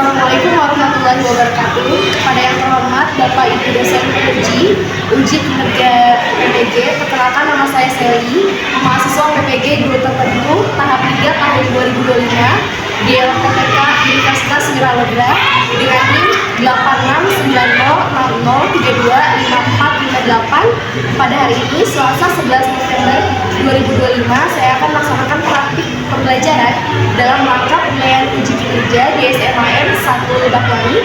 Assalamualaikum warahmatullahi wabarakatuh. Kepada yang terhormat Bapak Ibu dosen uji kinerja PPG, perkenalkan nama saya Sally, mahasiswa PPG Guru Tertentu tahap 3 tahun 2025 di LPTK Universitas Wiralodra dengan NIM 869060325458. Pada hari ini Selasa 11 November 2025 saya akan melaksanakan praktik pembelajaran dalam rangka penilaian uji kinerja di SMAN 1 Lebakwangi.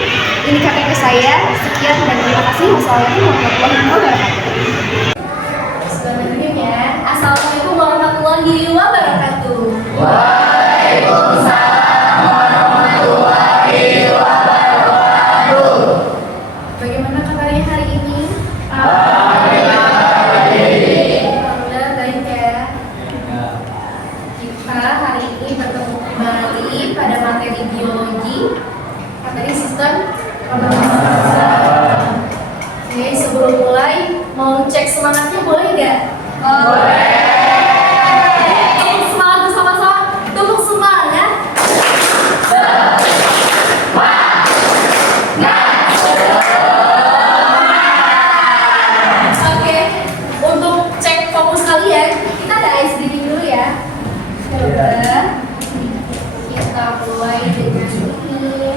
Ini KTP saya. Sekian dan terima kasih. Wassalamualaikum warahmatullahi wabarakatuh. Selanjutnya, Assalamualaikum warahmatullahi wabarakatuh. Waalaikumsalam warahmatullahi wabarakatuh. Bagaimana kabarnya hari ini? Alhamdulillah baik ya. Kita hari ini bertemu kembali pada materi biologi, materi sistem pernafasan. Oke, sebelum mulai mau cek semangatnya boleh nggak? Boleh. Tepuk semangat bersama-sama. Tepuk semangat. Oke, untuk cek fokus kalian, kita ada ice breathing dulu ya. Coba kita mulai dengan ini.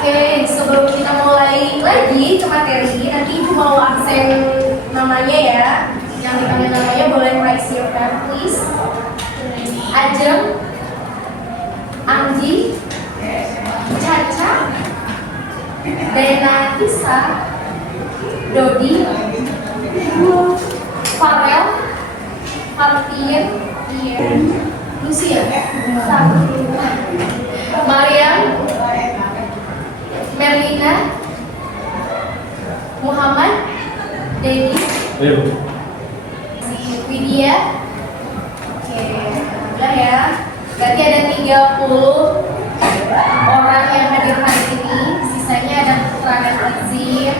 Oke, sebelum kita mulai lagi ke materi, nanti Ibu mau absen namanya ya. Yang dipanggil namanya boleh raise your hand please. Ajeng, Anggi, Caca, Dena Tisa, Dodi, Farel, Martin, Lucia, Mariam, Merlina, Muhammad, Dedi, Widya. Oke, udah ya. Berarti ada 30 orang yang hadir hari ini. Sisanya ada kekurangan izin,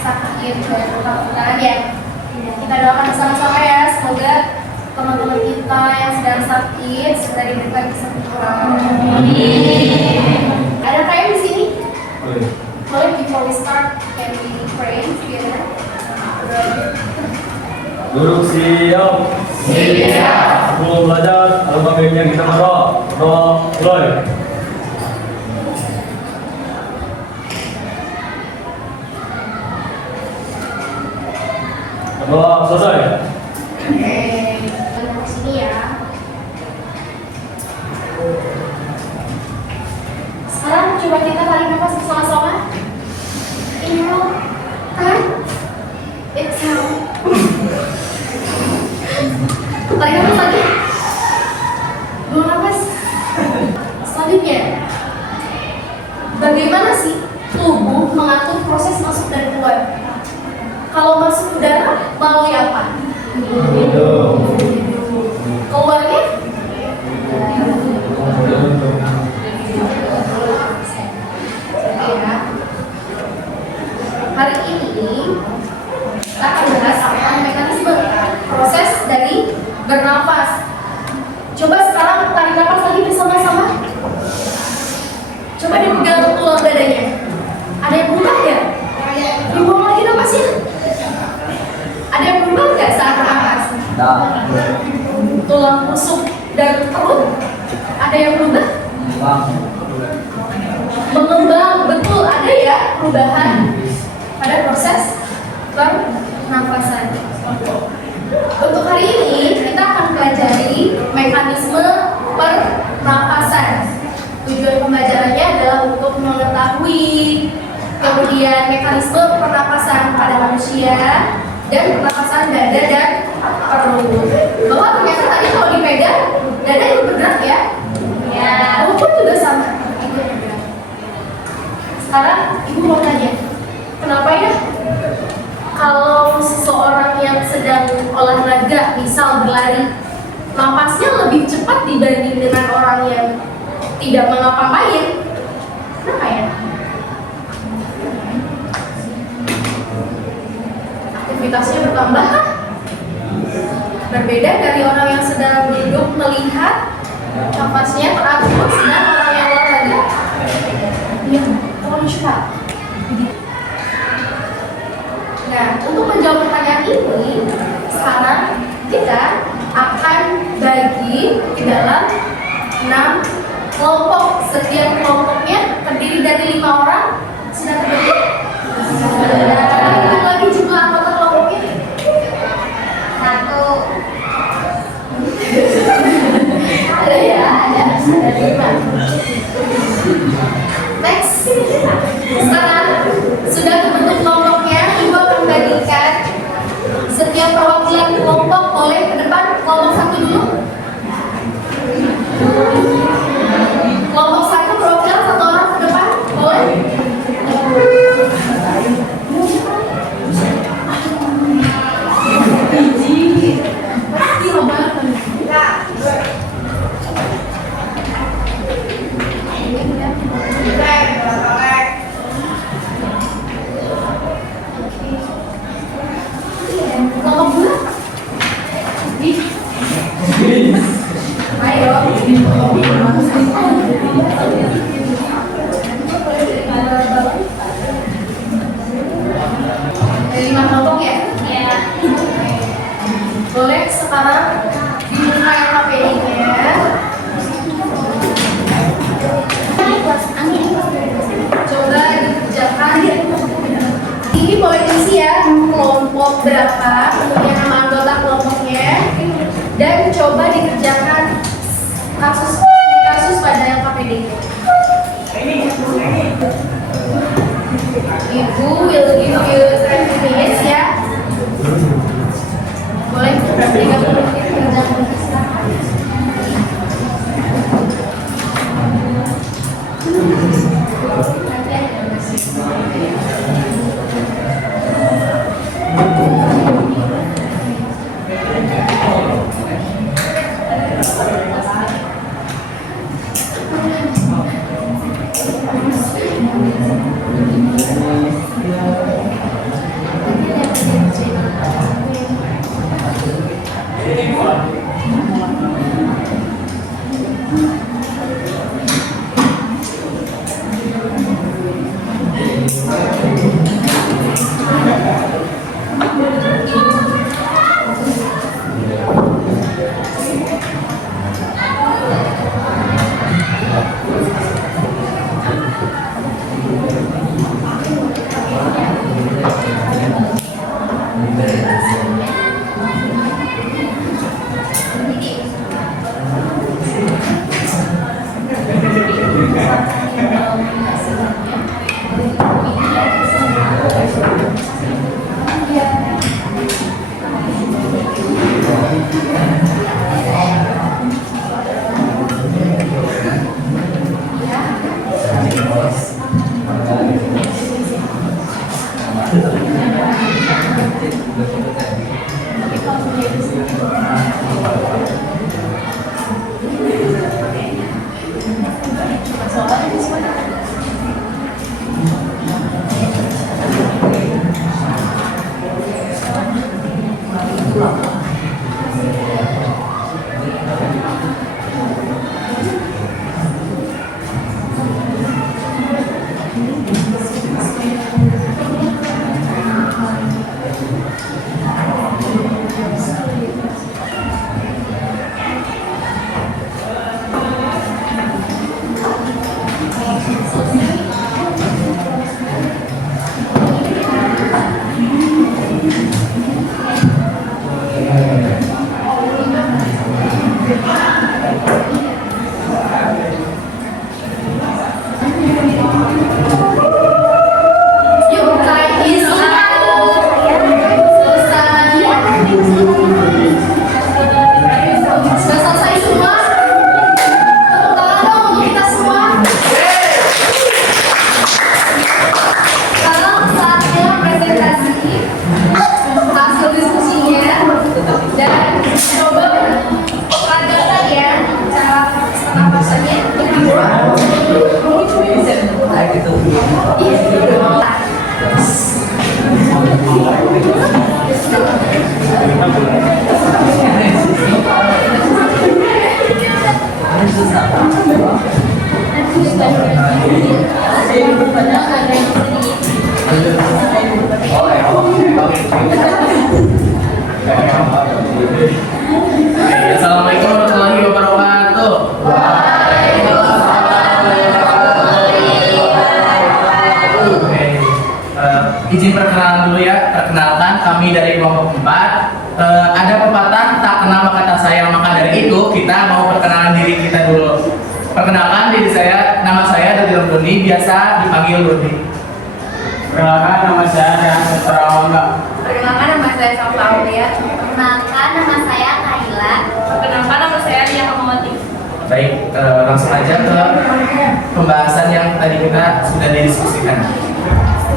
sakit, dan ketakutan ya. Kita doakan bersama-sama ya. Semoga teman-teman kita yang sedang sakit segera diberikan kesembuhan. Ada kayak di sini? Boleh, before we start, can we pray together? Duduk siap. Siap. Sebelum belajar, alangkah baiknya kita berdoa. Berdoa mulai. Berdoa selesai. Oke, kita ke sini ya. Sekarang coba kita tarik nafas bersama-sama. Inhale, kan? Exhale. Tarik nafas lagi. Buang nafas. Selanjutnya, bagaimana sih tubuh mengatur proses masuk dan keluar? Kalau masuk udara, melalui apa? Keluarnya? Hari ini kita akan bahas tentang mekanisme proses dari bernafas. Coba sekarang tarik nafas lagi bersama-sama. Coba dipegang tulang dadanya. Ada yang berubah ya? Dibuang lagi nafasnya. Ada yang berubah nggak saat bernafas? Tulang rusuk dan perut ada yang berubah? Mengembang, betul, ada ya perubahan pada proses pernafasan. Untuk hari ini kita akan pelajari mekanisme pernapasan. Tujuan pembelajarannya adalah untuk mengetahui kemudian mekanisme pernapasan pada manusia dan pernapasan dada dan perut. Bahwa ternyata tadi kalau dipegang dada itu bergerak ya. Ya, rumput juga sama. Ibu mau tanya, kenapa ya kalau seseorang yang sedang olahraga, misal berlari, napasnya lebih cepat dibanding dengan orang yang tidak mengapa-ngapain? Kenapa ya? Aktivitasnya bertambah kah? Berbeda dari orang yang sedang duduk melihat, napasnya teratur, sedang orang yang olahraga. Iya, terlalu cepat. Nah, untuk menjawab pertanyaan ini, sekarang kita akan bagi ke dalam 6 kelompok. Setiap kelompoknya terdiri dari 5 orang. Sudah terbagi? Kita bagi jumlah anggota kelompoknya. 1. Ada ya, ada 5. Next. Sekarang sudah terbentuk kelompoknya, Ibu akan bagikan setiap perwakilan kelompok boleh ke depan. Kelompok 1 dulu. Kelompok 1 perwakilan 1 orang ke depan, boleh? Kelompok 2. Ayo. Ada 5 kelompok ya? Iya. Boleh sekarang dibuka yang KPI-nya. Coba dikerjakan. Ini boleh diisi ya, kelompok berapa, kemudian nama anggota kelompoknya, dan coba dikerjakan kasus pada yang KPD. Ibu will give you 20 minutes ya. Boleh 30 menit kerjakan. pernapasannya lebih baik. Assalamualaikum warahmatullahi wabarakatuh. Izin perkenalan dulu ya. Perkenalkan, kami dari kelompok 4. Ada pepatah tak kenal maka tak sayang, maka dari itu kita mau perkenalan diri kita dulu. Perkenalkan diri saya, nama saya Dodi Roni, biasa dipanggil Rudi. Perkenalkan, nama saya Rehan Sarawangga. Perkenalkan, nama saya Salsa Aulia. Perkenalkan, nama saya Kaila. Perkenalkan, nama saya Lia Kamawati. Baik, langsung aja ke pembahasan yang tadi kita sudah didiskusikan.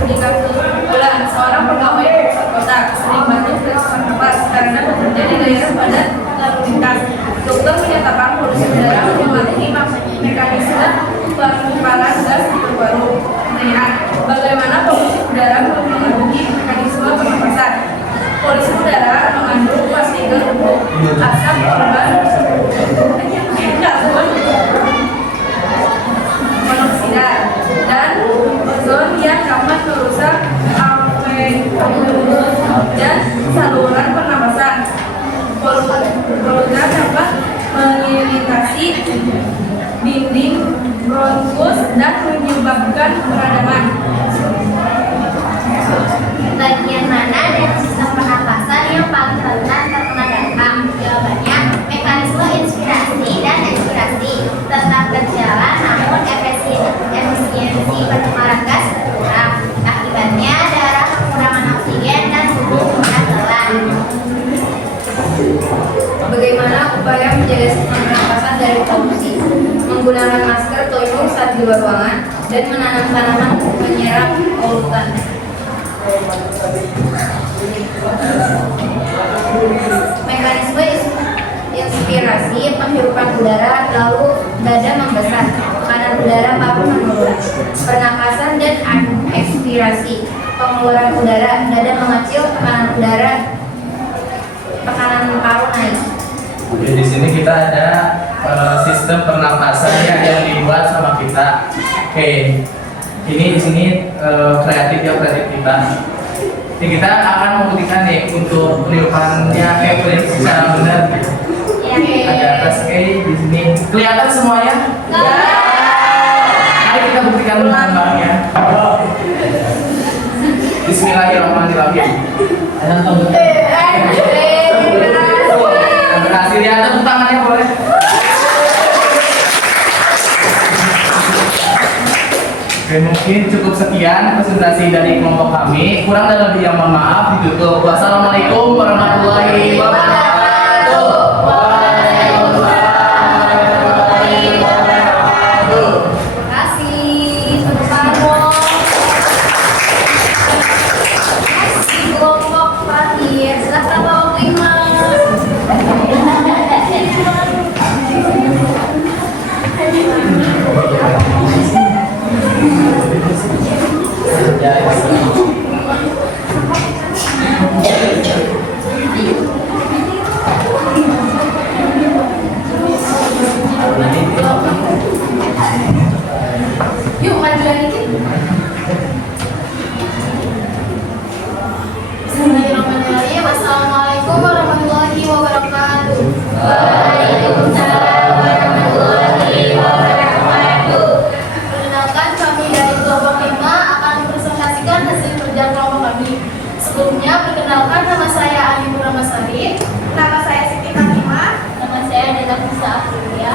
Di kasus bulan, seorang pegawai pusat kota sering batuk dan sesak napas karena bekerja di daerah padat lalu lintas. Dokter menyatakan polusi udara menyebabkan mekanisme pengeluaran gas baru-baru. Pertanyaan, bagaimana polusi udara mempengaruhi mekanisme pernapasan? Polusi udara mengandung partikel untuk asap korban karbon monoksida dan ozon yang dapat merusak alveolus dan saluran pernapasan. Polutan dapat mengiritasi dinding bronkus dan menyebabkan peradangan. Bagian mana dari sistem pernapasan yang paling rentan terkena dampak? Jawabannya, mekanisme inspirasi dan ekspirasi tetap berjalan namun efisiensi pencemaran gas berkurang. Akibatnya darah kekurangan oksigen dan tubuh mudah lelah. Bagaimana upaya menjaga sistem pernapasan dari polusi? Menggunakan masker pelindung saat di luar ruangan dan menanam tanaman penyerap polutan. Mekanisme inspirasi penghirupan udara lalu dada membesar, tekanan udara paru menurun. Pernapasan dan ekspirasi pengeluaran udara, dada mengecil, tekanan paru naik. Oke, di sini kita ada sistem pernapasan yang dibuat sama kita. Oke, ini di sini kreatif kita. Jadi kita akan membuktikan nih untuk penirukannya secara benar. Ada atas di sini. Kelihatan semuanya? Mari kita buktikan gambarnya. Bismillahirrahmanirrahim. Berhasil ya, tepuk tangannya boleh. Oke, mungkin cukup sekian presentasi dari kelompok kami. Kurang dan lebih yang mohon maaf ditutup. Wassalamualaikum warahmatullahi wabarakatuh. Terima kasih. Tepuk tangan. Kelompok terakhir, silakan bawa terima. Yuk majuan dikit. Bismillahirrahmanirrahim. Assalamualaikum warahmatullahi wabarakatuh. Waalaikumsalam warahmatullahi wabarakatuh. Perkenalkan, kami dari kelompok 5 akan mempresentasikan hasil kerja kelompok kami. Sebelumnya, perkenalkan, nama saya Ani Purnamasari. Nama saya Siti Fatimah. Nama saya Deta Musa Aprilia.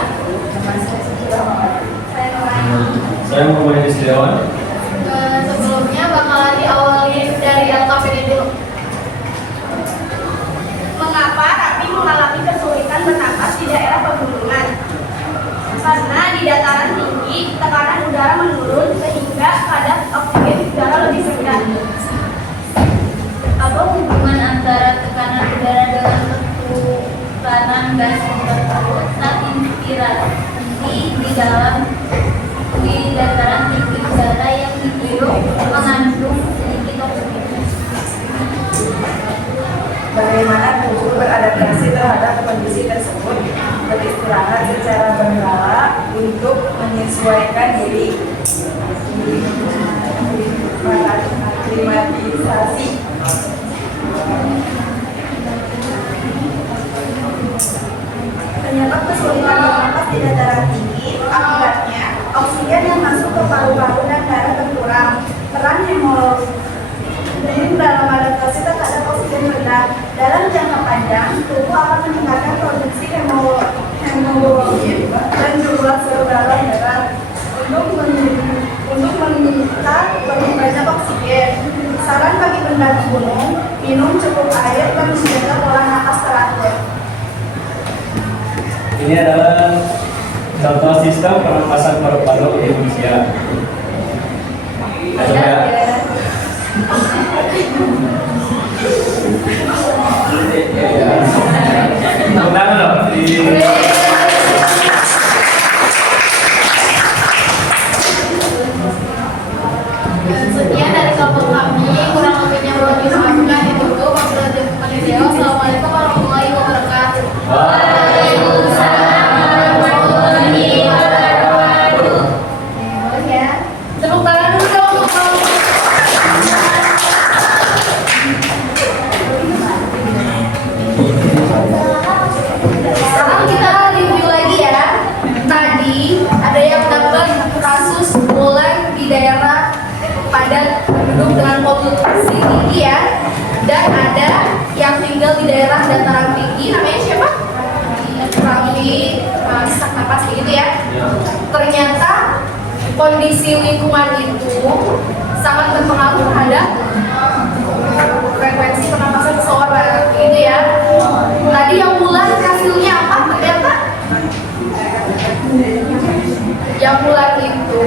Nama saya Siti Rahman. Saya Nurani. Saya Muhammad Setiawan. Sebelumnya bakalan diawali dari LKPD dulu. Mengapa Raffi mengalami kesulitan bernapas di daerah pegunungan? Karena di dataran tinggi, tekanan udara menurun sehingga kadar oksigen di udara lebih rendah. Apa hubungan antara tekanan udara dengan tekanan gas memperparut saat inspirasi terhadap kondisi tersebut, beristirahat secara berkala untuk menyesuaikan diri. Aklimatisasi. Penyebab kesulitan bernapas di dataran tinggi akibatnya oksigen yang masuk ke paru-paru dan darah berkurang. Peran hemoglobin dalam adaptasi terhadap oksigen rendah. Dalam jangka panjang, tubuh akan meningkatkan produksi hemoglobin dan jumlah sel darah merah untuk meminta lebih banyak oksigen. Saran bagi pendaki gunung, minum cukup air dan menjaga pola napas teratur. Ini adalah contoh sistem pernapasan paru-paru di Indonesia. Coba ya. Tepuk tangan dong. Sekian dari kelompok kami, kurang lebihnya mohon dimaafkan. Ditutup. Assalamualaikum warahmatullahi wabarakatuh. Waalaikumsalam warahmatullahi wabarakatuh. Boleh ya. Tepuk tangan dulu dong untuk kelompok. Sekarang kita review lagi ya. Tadi ada yang dapat kasus bulan di daerah padat penduduk dengan populasi tinggi ya, dan ada yang tinggal di daerah dataran tinggi. Namanya siapa? Raffi, sesak napas gitu ya. Ternyata kondisi lingkungan itu sangat berpengaruh terhadap frekuensi pernapasan seseorang gitu ya. Tadi yang bulan hasilnya apa? Ternyata yang bulan itu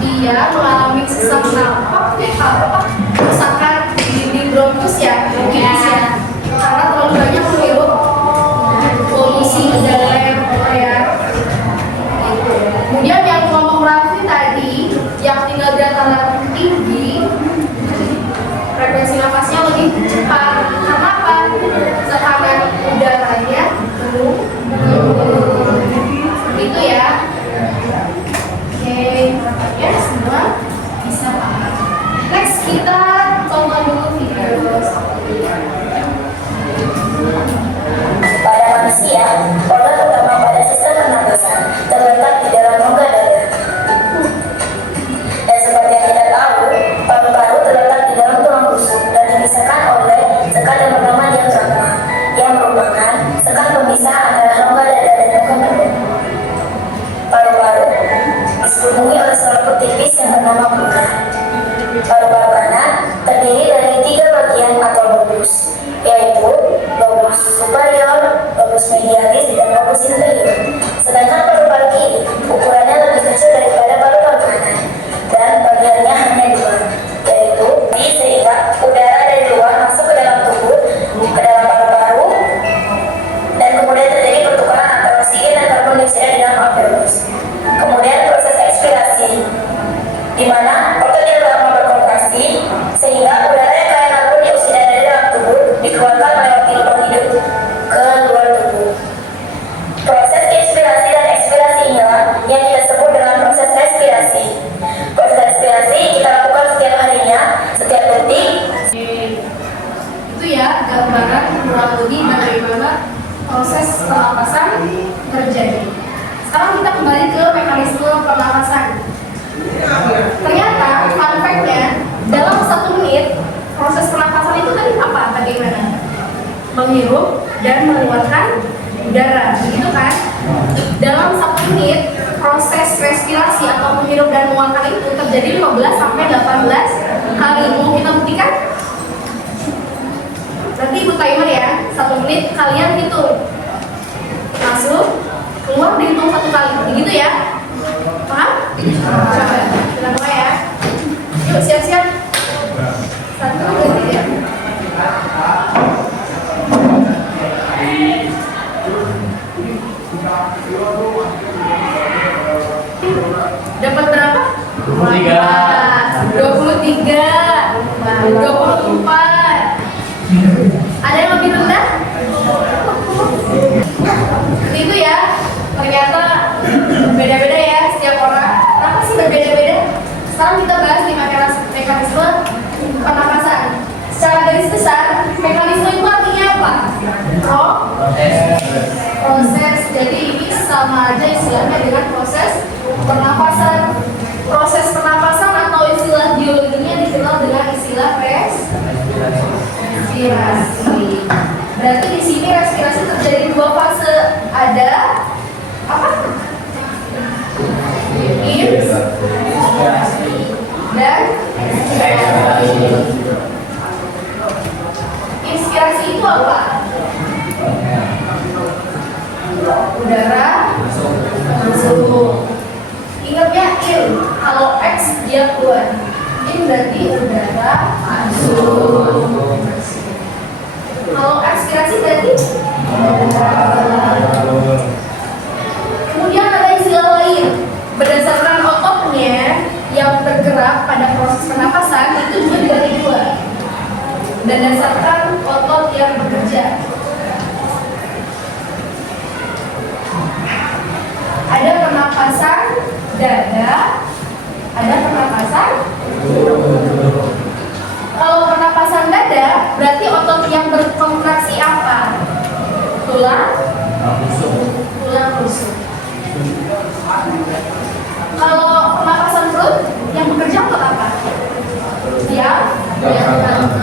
dia mengalami sesak napas, kerusakan di bronkus ya, karena terlalu banyak menghirup polusi udara yang kotor. Kemudian yang kelompok Raffi tadi yang tinggal di dataran tinggi, frekuensi nafasnya lebih cepat. Karena apa? Tekanan udaranya belum itu ya. Oke, ya semua bisa paham. Next kita tonton dulu video. Pada manusia, organ utama pada sistem pernapasan terletak di dalam rongga dada. Dan seperti yang kita tahu, paru-paru terletak di dalam tulang rusuk dan dipisahkan oleh sekat yang bernama diafragma, yang merupakan sekat pemisah antara rongga dada dan rongga perut. Paru-paru diselimuti oleh selaput tipis yang bernama pleura. Paru-paru kanan terdiri dari 3 bagian atau lobus, yaitu lobus superior, lobus medialis, dan lobus inferior. Sedangkan paru-paru kiri ukurannya lebih kecil daripada paru-paru kanan dan bagiannya hanya 2, yaitu sehingga udara dari luar masuk ke dalam tubuh, ke dalam paru-paru, dan kemudian terjadi pertukaran antara oksigen dan karbon dioksida di dalam alveolus. Kemudian proses ekspirasi, di mana otot yang lama berkontraksi sehingga udara yang kaya karbon dioksida dari dalam tubuh dikeluarkan melewati lubang hidup ke luar tubuh. Proses inspirasi dan ekspirasi inilah yang kita sebut dengan proses respirasi. Proses respirasi kita lakukan setiap harinya, setiap detik. Itu ya gambaran kurang lebih bagaimana proses pernapasan terjadi. Sekarang kita kembali ke mekanisme pernapasan. Ternyata fun fact-nya dalam 1 menit proses pernapasan itu tadi apa? Bagaimana? Menghirup dan mengeluarkan udara, begitu kan? Dalam 1 menit proses respirasi atau menghirup dan mengeluarkan itu terjadi 15 sampai 18 kali. Mau kita buktikan? Nanti ibu timer ya, 1 menit kalian hitung. Masuk, keluar dihitung 1 kali, begitu ya? Paham? Coba, kita mulai ya. Yuk siap-siap. 1, 2, 3. Dapat berapa? 23. 24. Ada yang lebih rendah? Berbeda-beda ya setiap orang. Kenapa sih berbeda-beda? Sekarang kita bahas di mekanisme pernapasan. Secara garis besar, mekanisme itu artinya apa? Proses. Jadi ini sama aja istilahnya dengan proses pernapasan. Proses pernapasan atau istilah biologinya dikenal dengan istilah respirasi. Berarti di sini respirasi terjadi dua fase. Ada apa? Inspirasi dan ekspirasi. Inspirasi itu apa? Udara masuk. Ingat ya, kalau X dia keluar. In berarti udara masuk. Kalau ekspirasi berarti kemudian ada istilah lain. Berdasarkan ototnya yang bergerak pada proses pernapasan itu juga dibagi dua. Berdasarkan otot yang bekerja. Ada pernapasan dada, ada pernapasan. Kalau pernapasan dada, berarti otot yang berkontraksi apa? Tulang rusuk. Kalau pernapasan perut, yang bekerja otot apa? Diafragma.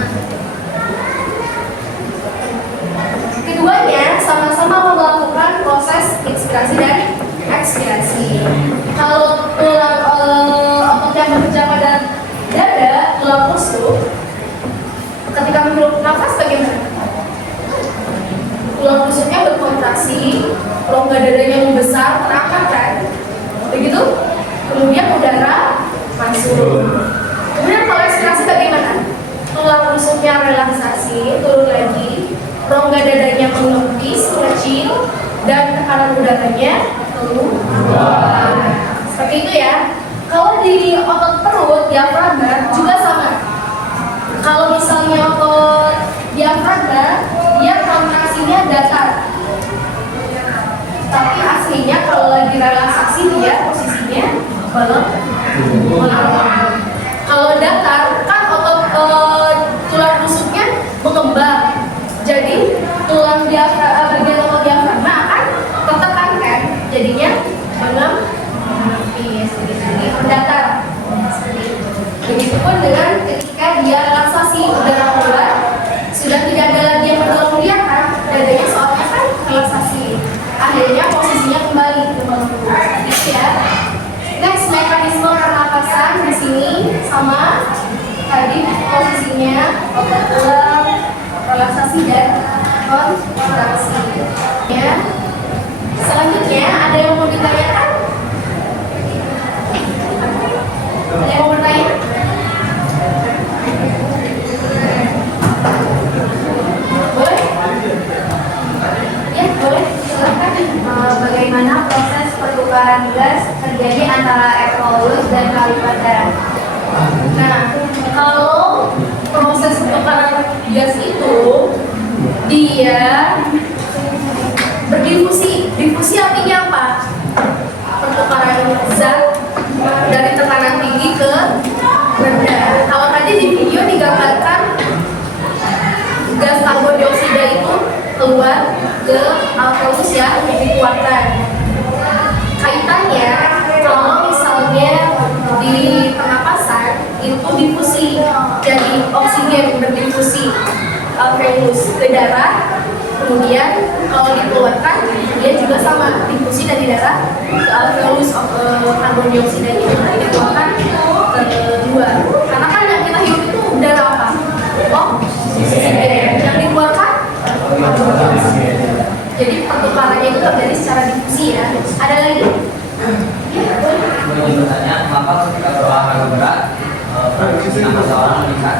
Keduanya sama-sama melakukan proses inspirasi dan ekspirasi. Kalau otot yang bekerja pada dada, tulang rusuk, ketika menghirup nafas bagaimana? Tulang rusuknya berkontraksi, rongga dadanya membesar, terangkat kan? Begitu? Kemudian udara masuk. Kemudian kalau ekspirasi bagaimana? Tulang rusuknya relaksasi, turun lagi, rongga dadanya menepis, kecil, dan tekanan udaranya keluar. Seperti itu ya. Kalau di otot perut, diafragma juga sama. Kalau misalnya otot diafragma, dia kontraksinya datar. Tapi aslinya kalau lagi relaksasi dia posisinya melengkung. Kalau datar, kan otot tulang rusuknya mengembang. Jadi tulang bagian otot diafragma akan tertekan kan, jadinya menepis, mendatar. Begitupun dengan ketika dia relaksasi, udara keluar, sudah tidak ada lagi yang mendorong dia kan, dadanya soalnya kan relaksasi. Akhirnya posisinya kembali ke melengkung. Gitu ya. Next, mekanisme pernapasan di sini sama tadi posisinya otot tulang, relaksasi dan kontraksi. Ya. Selanjutnya ada yang mau ditanyakan? Ada yang mau bertanya? Boleh? Ya, boleh. Silakan. Bagaimana proses pertukaran gas terjadi antara ekholus dan kalipat darah? Nah, kalau proses pertukaran gas itu dia berdifusi. Difusi artinya apa? Pertukaran zat dari tekanan tinggi ke rendah. Kalau tadi di video digambarkan gas karbon dioksida itu keluar ke alveolus ya, dikeluarkan. Kaitannya kalau misalnya di pernapasan itu difusi, jadi oksigen berdifusi alveolus ke darah, kemudian kalau dikeluarkan dia juga sama, difusi dari darah ke alveolus, karbon dioksidanya dikeluarkan ke luar. Karena kan yang kita hirup itu udara apa? Oksigen. Yang dikeluarkan karbon dioksida. Jadi pertukarannya itu terjadi secara difusi ya. Ada lagi? Boleh bertanya, kenapa ketika berolahraga berat frekuensi nafas seseorang meningkat?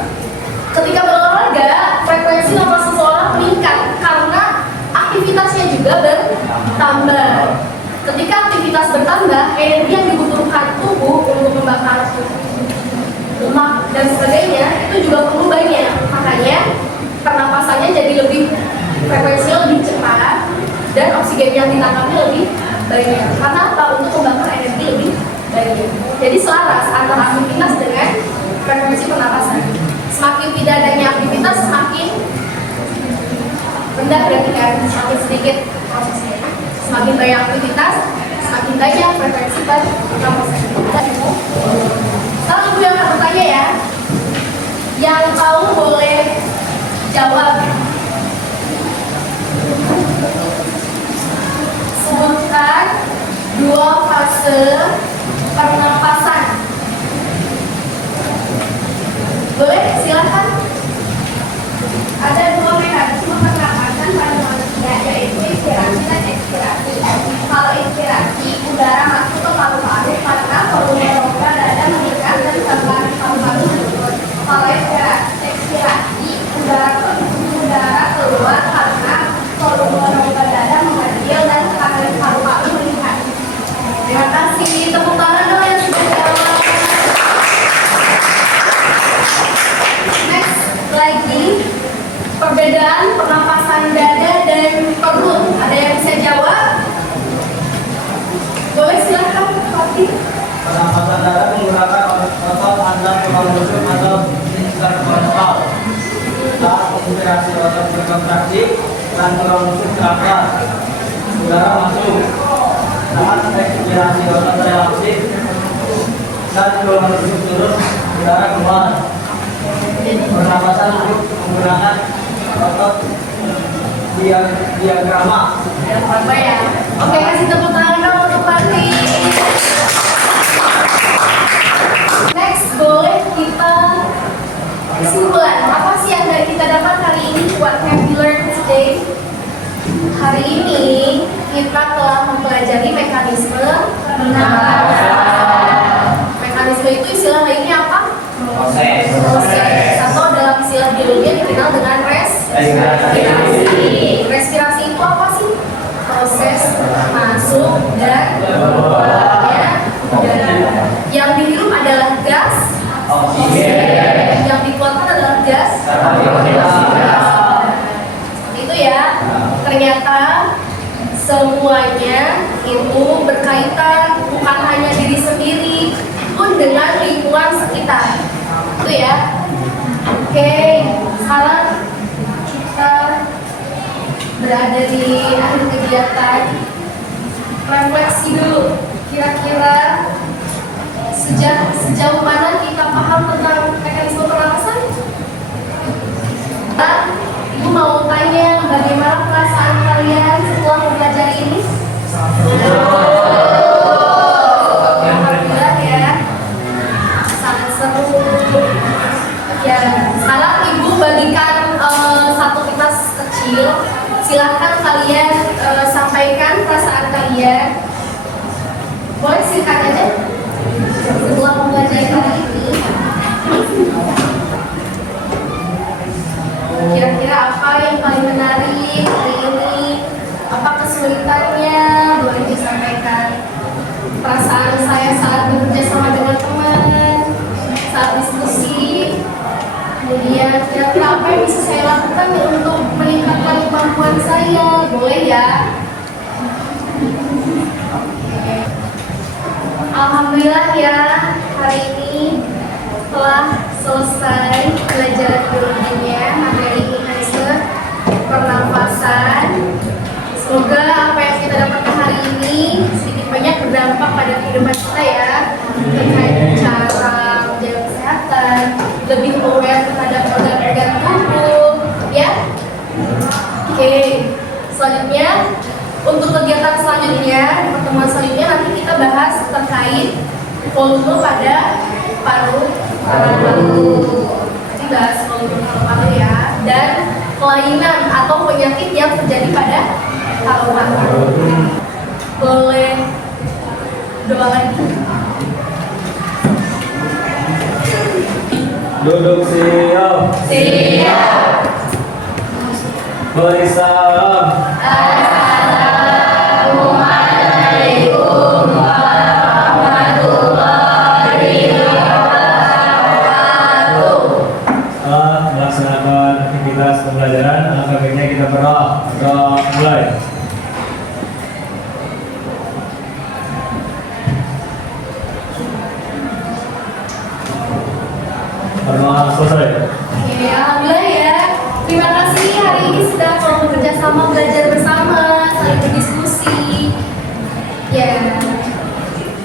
Ketika berolahraga, frekuensi nafas seseorang meningkat karena aktivitasnya juga bertambah. Ketika aktivitas bertambah, energi yang dibutuhkan tubuh untuk membakar lemak dan sebagainya itu juga perlu banyak. Makanya pernapasannya jadi lebih frekuensinya lebih cepat dan oksigen yang ditangkapnya lebih banyak. Karena apa? Untuk membakar energi lebih banyak. Jadi selaras antara aktivitas dengan frekuensi pernapasan. Semakin tidak adanya aktivitas, semakin rendah berarti kan, semakin sedikit prosesnya. Semakin banyak aktivitas, semakin banyak frekuensi pernapasan. Sekarang ibu yang akan bertanya ya. Yang tahu boleh jawab. Sebutkan 2 fase pernapasan. Boleh, silakan. Ada 2 mekanisme pernapasan pada manusia, yaitu inspirasi dan ekspirasi. Kalau inspirasi, udara masuk ke paru-paru karena volume rongga dada meningkat dan saluran paru-paru menurun. Kalau ekspirasi, udara keluar karena volume rongga dada mengecil dan tekanan paru-paru meningkat. Terima kasih. Tepuk tangan dong yang sudah jawab. Next lagi, perbedaan pernapasan dada dan perut. Ada yang bisa jawab? Boleh silakan, Fatih. Pernapasan darah menggunakan otot antar tulang rusuk atau interkostal. Saat inspirasi otot berkontraksi dan tulang rusuk terakar, udara masuk. Saat ekspirasi otot relaksi dan tulang rusuk turun, udara keluar. Pernapasan menggunakan otot diagrama. Apa ya? Oke, kasih tepuk tangan dong untuk Fatih. Next, boleh kita kesimpulan. Apa sih yang dari kita dapat hari ini? What have we learned today? Hari ini kita telah mempelajari mekanisme pernapasan. Mekanisme itu istilah lainnya apa? Proses. Atau dalam istilah biologi dikenal dengan respirasi. Respirasi itu apa sih? Proses masuk dan keluarnya udara. Yang dihirup adalah gas oksigen, yang dikeluarkan adalah gas itu ya. Ternyata semuanya itu berkaitan bukan hanya diri sendiri pun dengan lingkungan sekitar itu ya. Oke, sekarang kita berada di akhir kegiatan. Refleksi dulu, kira-kira sejauh mana kita paham tentang mekanisme pernapasan? Ibu mau tanya bagaimana perasaan kalian setelah mempelajari ini? Alhamdulillah ya, sangat seru. Ya, sekarang ibu bagikan satu kertas kecil. Silahkan kalian sampaikan perasaan kalian. Boleh singkat aja. Setelah mempelajari hari ini, kira-kira apa yang paling menarik hari ini? Apa kesulitannya? Boleh disampaikan. Perasaan saya saat bekerja sama dengan teman, saat diskusi. Kemudian kira-kira apa yang bisa saya lakukan untuk meningkatkan kemampuan saya? Boleh ya? Alhamdulillah ya, hari ini telah selesai pelajaran biologinya, materi mekanisme pernafasan. Semoga apa yang kita dapatkan hari ini sedikit banyak berdampak pada kehidupan kita ya, terkait cara menjaga kesehatan, lebih aware terhadap organ-organ tubuh, ya. Oke, selanjutnya untuk kegiatan selanjutnya, pertemuan selanjutnya nanti kita bahas terkait volume pada paru-paru. Nanti bahas volume paru-paru ya, dan kelainan atau penyakit yang terjadi pada paru-paru. Boleh doa lagi. Duduk siap. Siap. Beri salam. Assalamualaikum warahmatullahi wabarakatuh. Melaksanakan aktivitas pembelajaran, alangkah baiknya kita berdoa. Mulai. Karena selesai. Oke, alhamdulillah ya. Terima kasih hari ini sudah mau bekerja sama, belajar bersama, saling berdiskusi. Ya,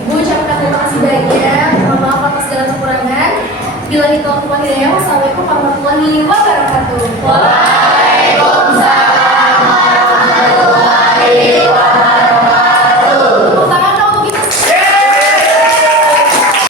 Ibu ucapkan terima kasih banyak. Mohon maaf atas segala kekurangan. Bila itu aku hidayah, wassalamualaikum warahmatullahi wabarakatuh.